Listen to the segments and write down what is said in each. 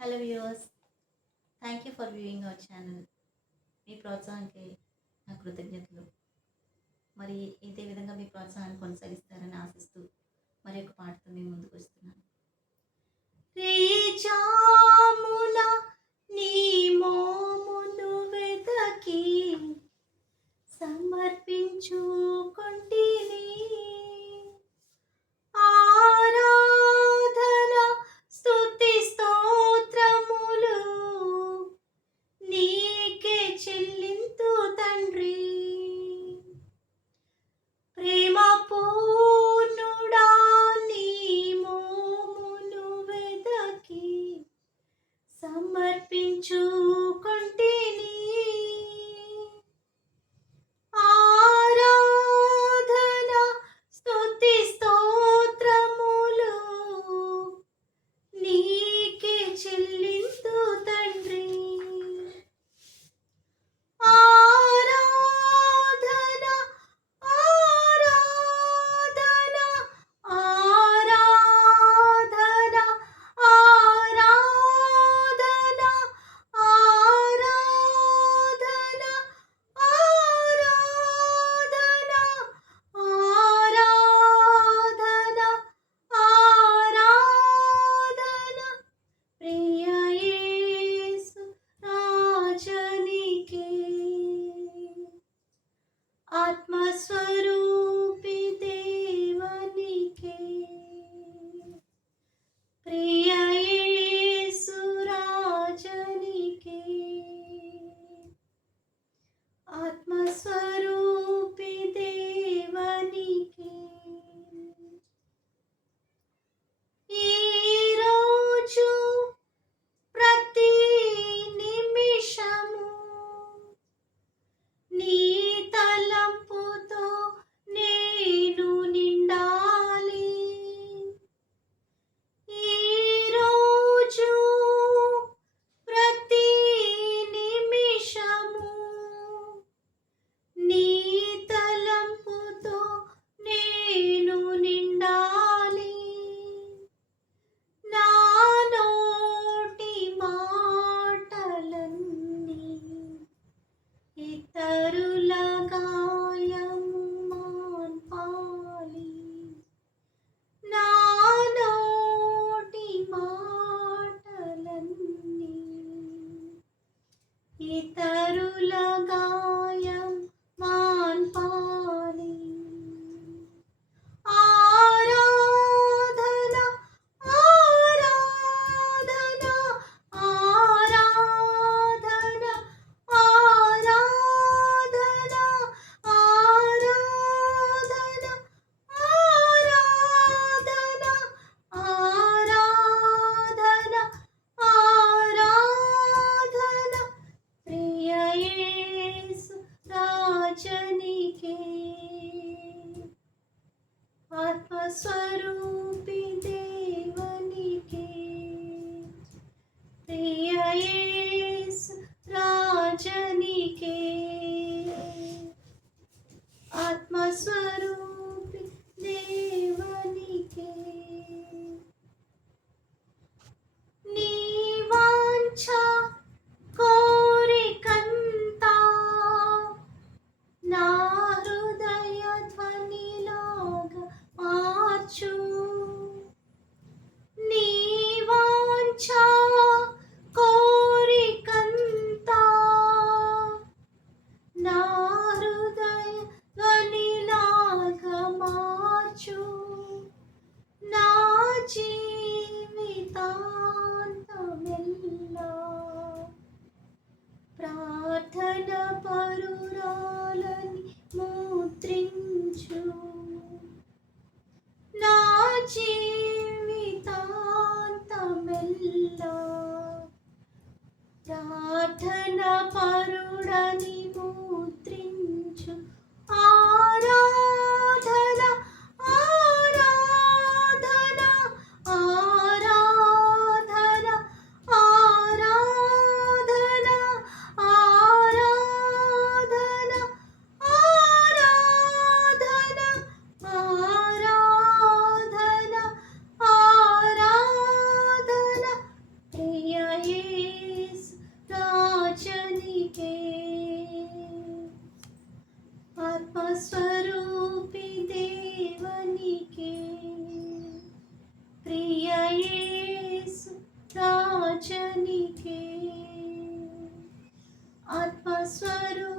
Hello viewers thank you for viewing our channel మీ ప్రోత్సాహానికి నా కృతజ్ఞతలు. మరి ఇదే విధంగా మీ ప్రోత్సాహాన్ని కొనసాగిస్తారని ఆశిస్తూ మరి ఒక పాటతో మేము ముందుకు వస్తున్నాను. నీ మోము आत्मस्वरूप। యేసు రాజనికే ఆత్మస్వరూ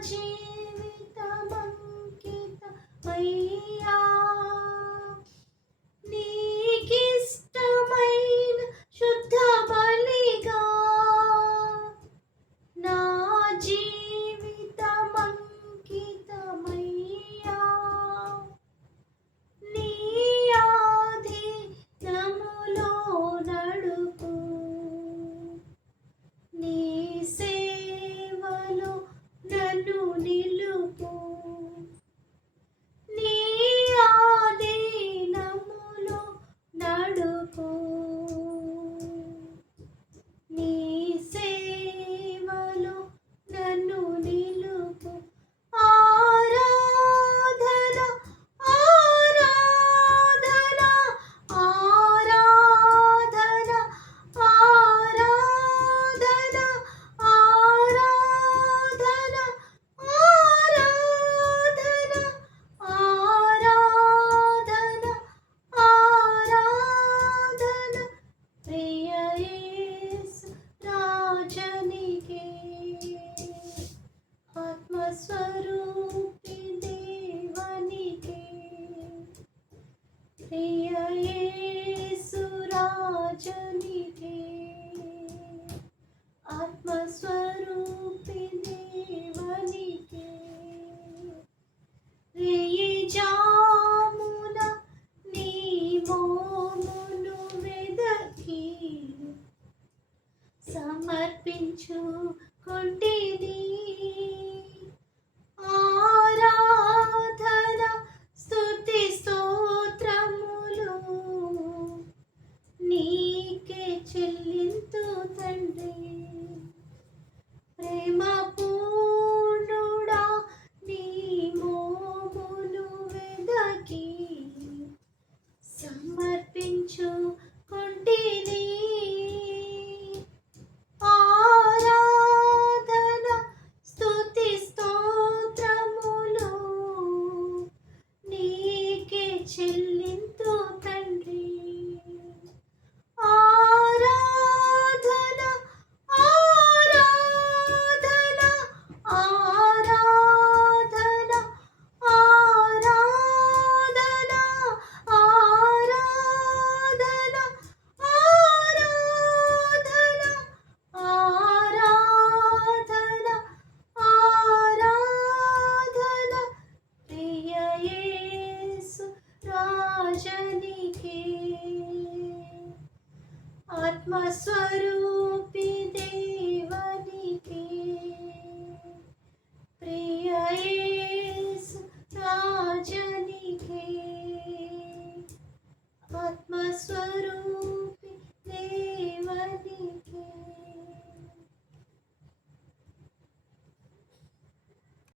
జీవితమంకితమై